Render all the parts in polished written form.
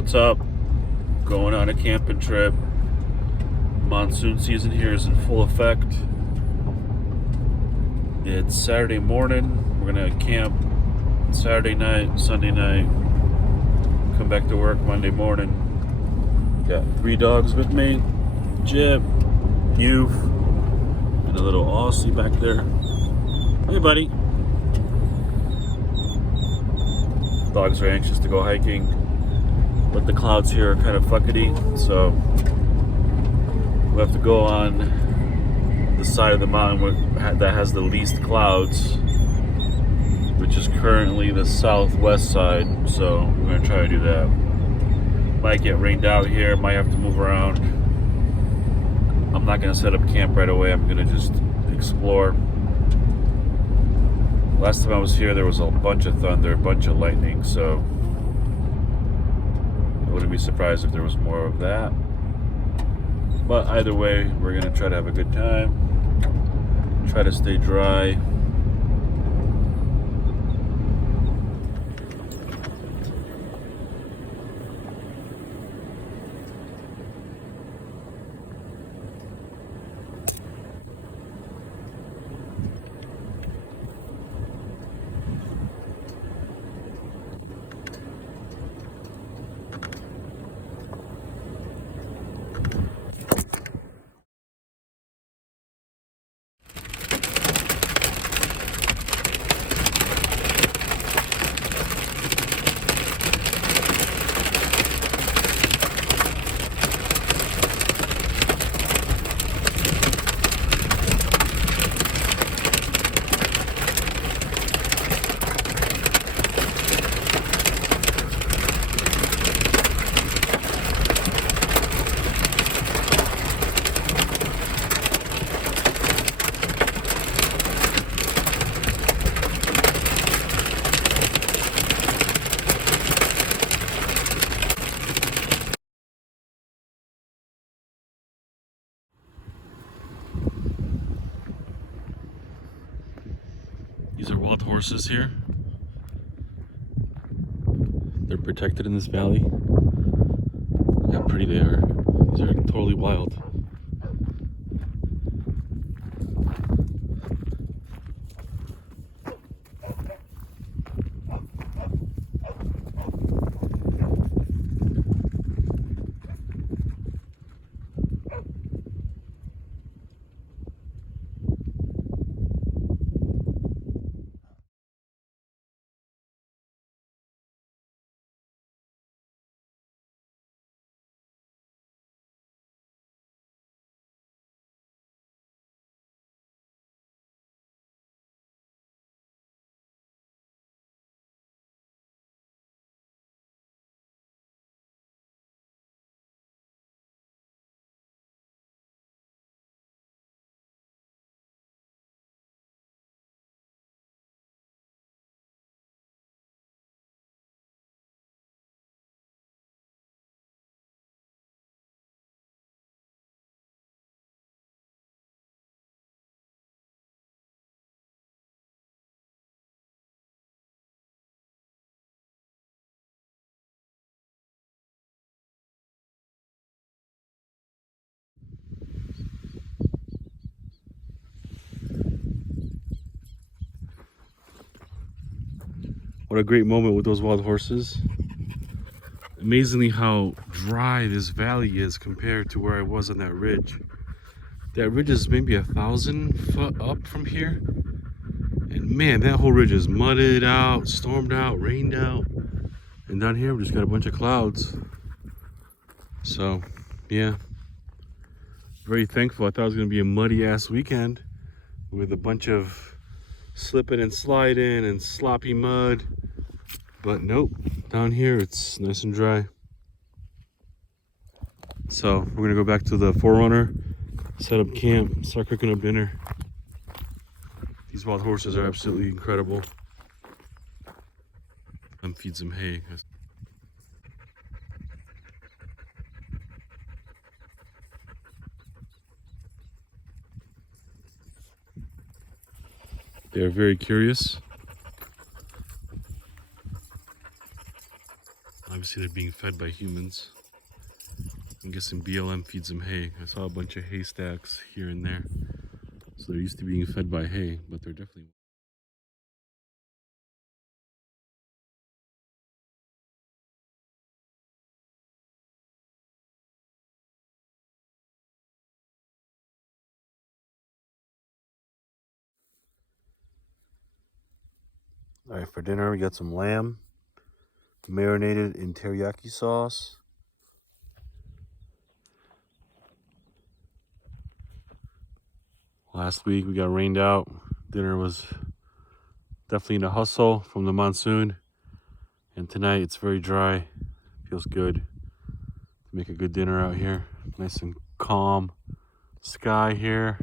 What's up? Going on a camping trip. Monsoon season here is in full effect. It's Saturday morning. We're gonna camp Saturday night, Sunday night. Come back to work Monday morning. Got 3 dogs with me. Jib, Youth, and a little Aussie back there. Hey buddy. Dogs are anxious to go hiking, but the clouds here are kind of fuckety, so we have to go on the side of the mountain that has the least clouds, which is currently the southwest side, so we're gonna try to do that. Might get rained out here, might have to move around. I'm not gonna set up camp right away, I'm gonna just explore. Last time I was here, there was a bunch of thunder, a bunch of lightning, so I wouldn't be surprised if there was more of that. But either way, we're gonna try to have a good time, try to stay dry. These are wild horses here. They're protected in this valley. Look how pretty they are. These are totally wild. What a great moment with those wild horses. Amazingly how dry this valley is compared to where I was on that ridge. That ridge is maybe 1,000 foot up from here. And man, that whole ridge is mudded out, stormed out, rained out. And down here, we just got a bunch of clouds. So, yeah. Very thankful. I thought it was gonna be a muddy ass weekend with a bunch of slipping and sliding and sloppy mud. But nope, down here it's nice and dry. So we're gonna go back to the Forerunner, set up camp, start cooking up dinner. These wild horses are absolutely incredible. I'm feed some hay. They are very curious. Obviously they're being fed by humans. I'm guessing BLM feeds them hay. I saw a bunch of haystacks here and there. So they're used to being fed by hay, but they're definitely... All right, for dinner we got some lamb marinated in teriyaki sauce. Last week we got rained out. Dinner was definitely in a hustle from the monsoon. And tonight it's very dry. Feels good to make a good dinner out here. Nice and calm sky here.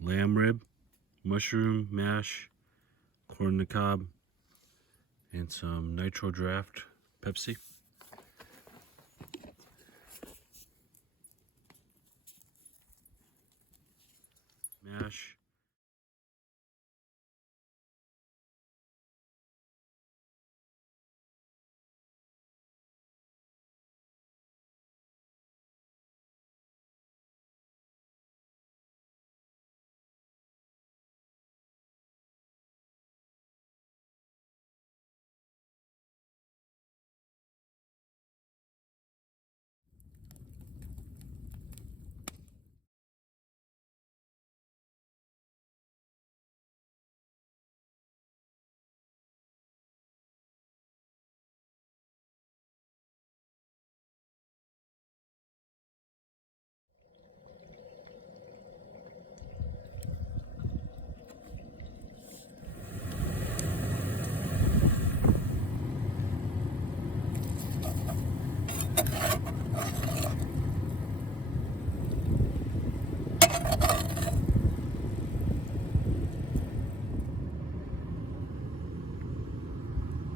Lamb rib, mushroom mash, corn on the cob, and some nitro draft Pepsi. Mash.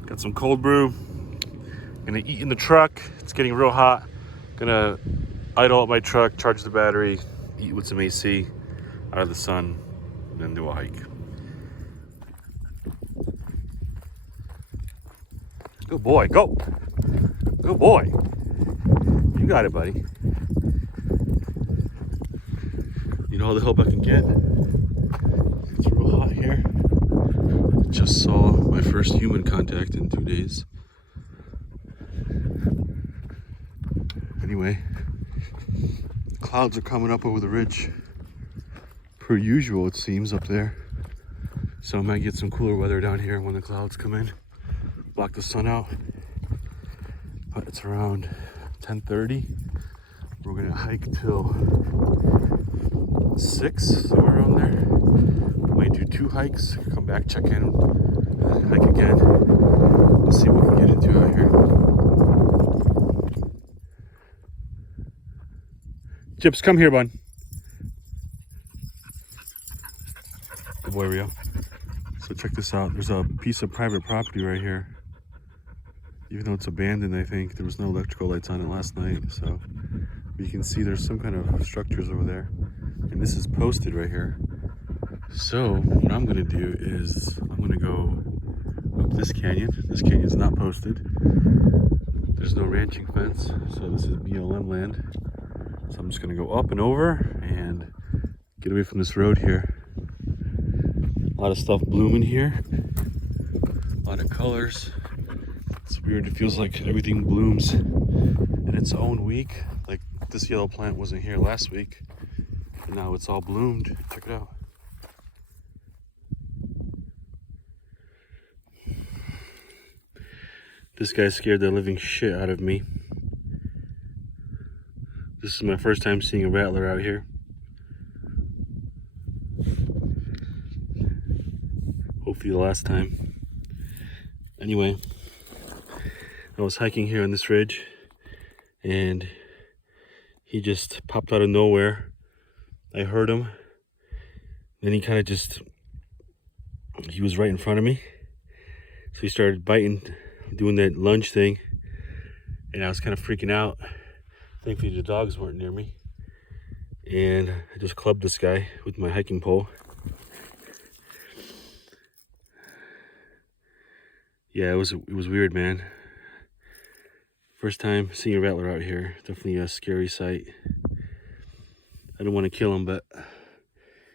Got some cold brew. Gonna eat in the truck. It's getting real hot. Gonna idle up my truck, charge the battery, eat with some AC out of the sun, and then do a hike. Good boy, go. Good boy. You got it, buddy. Need all the help I can get. It's real hot here. Just saw my first human contact in 2 days. Anyway, clouds are coming up over the ridge. Per usual, it seems, up there. So I might get some cooler weather down here when the clouds come in. Block the sun out. But it's around 10:30. We're gonna hike till 6, somewhere around there. Might do 2 hikes, come back, check in, hike again. Let's see what we can get into out here. Chips, come here, bud. Good boy, Rio. So check this out. There's a piece of private property right here. Even though it's abandoned, I think there was no electrical lights on it last night. So you can see there's some kind of structures over there. And this is posted right here. So what I'm gonna do is I'm gonna go up this canyon. This canyon's not posted. There's no ranching fence, so this is BLM land. So I'm just gonna go up and over and get away from this road here. A lot of stuff blooming here. A lot of colors. It's weird, it feels like everything blooms in its own week. Like this yellow plant wasn't here last week, and now it's all bloomed. Check it out. This guy scared the living shit out of me. This is my first time seeing a rattler out here. Hopefully the last time. Anyway, I was hiking here on this ridge and he just popped out of nowhere. I heard him. Then he kind of he was right in front of me. So he started biting, doing that lunge thing. And I was kind of freaking out. Thankfully the dogs weren't near me. And I just clubbed this guy with my hiking pole. Yeah, it was weird, man. First time seeing a rattler out here. Definitely a scary sight. I don't want to kill him, but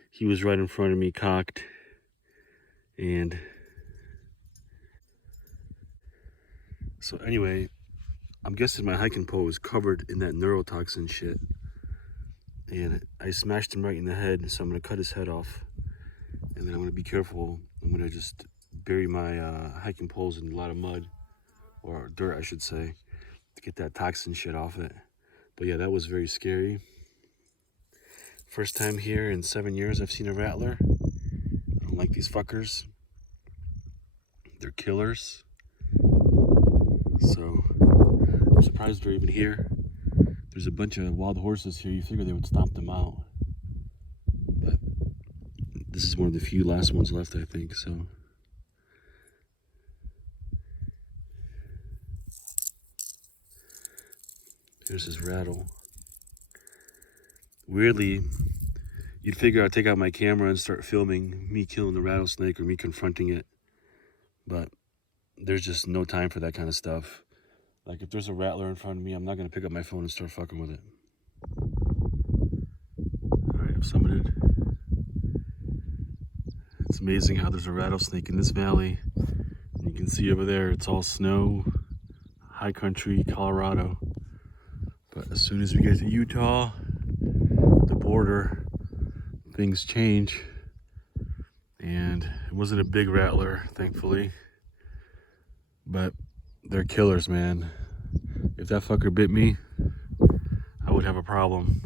he was right in front of me, cocked. And so anyway, I'm guessing my hiking pole was covered in that neurotoxin shit. And I smashed him right in the head, so I'm gonna cut his head off. And then I'm gonna be careful. I'm gonna just bury my hiking poles in a lot of mud, or dirt I should say, to get that toxin shit off it. But yeah, that was very scary. First time here in 7 years I've seen a rattler. I don't like these fuckers. They're killers. So I'm surprised they're even here. There's a bunch of wild horses here. You figure they would stomp them out. But this is one of the few last ones left, I think, so. Here's his rattle. Weirdly, you'd figure I'd take out my camera and start filming me killing the rattlesnake or me confronting it. But there's just no time for that kind of stuff. Like, if there's a rattler in front of me, I'm not gonna pick up my phone and start fucking with it. All right, I've summited. It's amazing how there's a rattlesnake in this valley. And you can see over there, it's all snow, high country, Colorado. But as soon as we get to Utah, the border, things change. And it wasn't a big rattler, thankfully. But they're killers, man. If that fucker bit me, I would have a problem.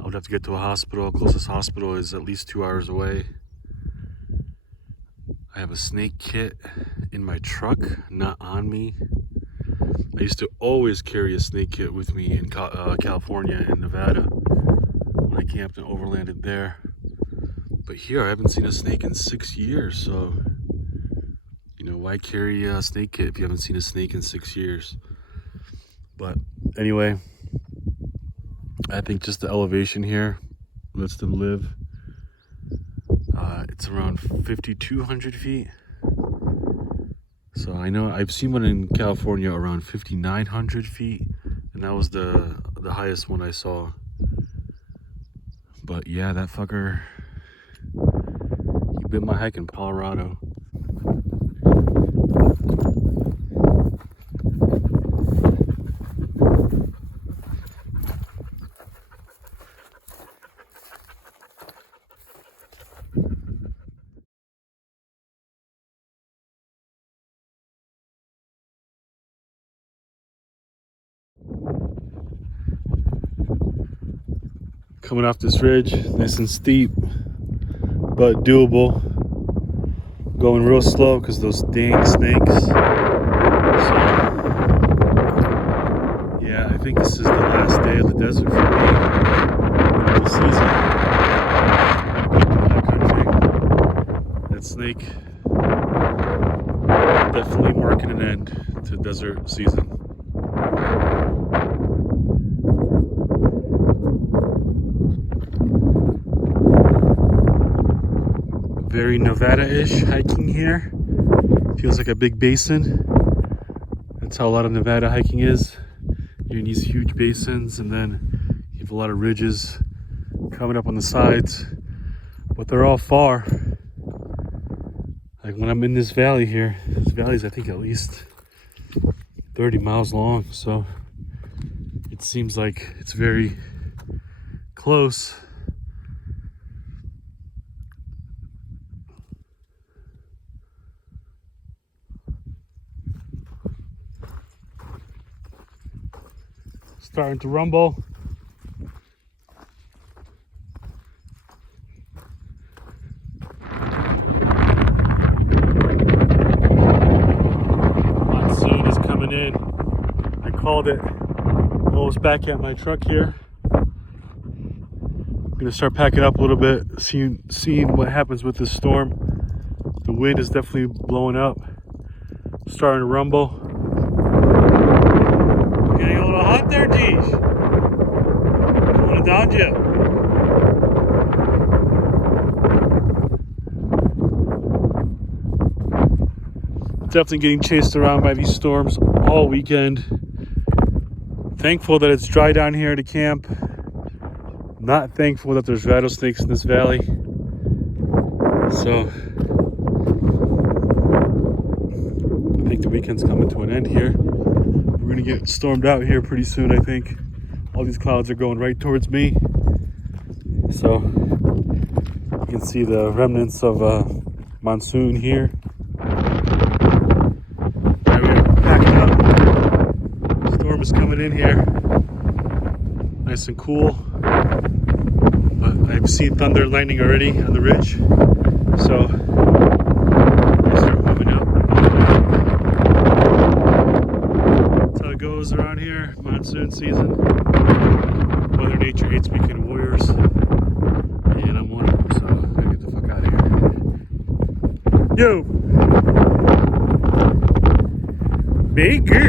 I would have to get to a hospital. Closest hospital is at least 2 hours away. I have a snake kit in my truck, not on me. I used to always carry a snake kit with me in California and Nevada when I camped and overlanded there. But here I haven't seen a snake in 6 years, so you know, why carry a snake kit if you haven't seen a snake in 6 years? But anyway, I think just the elevation here lets them live. It's around 5,200 feet. So I know I've seen one in California around 5,900 feet, and that was the highest one I saw. But yeah, that fucker, he bit my hike in Colorado. Coming off this ridge, nice and steep, but doable. Going real slow because those dang snakes. So, yeah, I think this is the last day of the desert for me this season. That country, that snake, definitely marking an end to desert season. Very Nevada-ish hiking here. Feels like a big basin. That's how a lot of Nevada hiking is. You're in these huge basins, and then you have a lot of ridges coming up on the sides, but they're all far. Like when I'm in this valley here, this valley is I think at least 30 miles long, so it seems like it's very close. Starting to rumble. Monsoon is coming in. I called it. Almost back at my truck here. I'm gonna start packing up a little bit, seeing what happens with this storm. The wind is definitely blowing up, starting to rumble. Getting a little hot there, Deej. Going to dodge you. Definitely getting chased around by these storms all weekend. Thankful that it's dry down here to camp. Not thankful that there's rattlesnakes in this valley. So I think the weekend's coming to an end here. We're gonna get stormed out here pretty soon, I think. All these clouds are going right towards me. So you can see the remnants of monsoon here. Right, we're packing up. Storm is coming in here. Nice and cool. But I've seen thunder and lightning already on the ridge. So I start moving up. That's how it goes around here. Monsoon season. Mother Nature hates weekend warriors. And I'm one of them, so I gotta get the fuck out of here. Yo! Baker!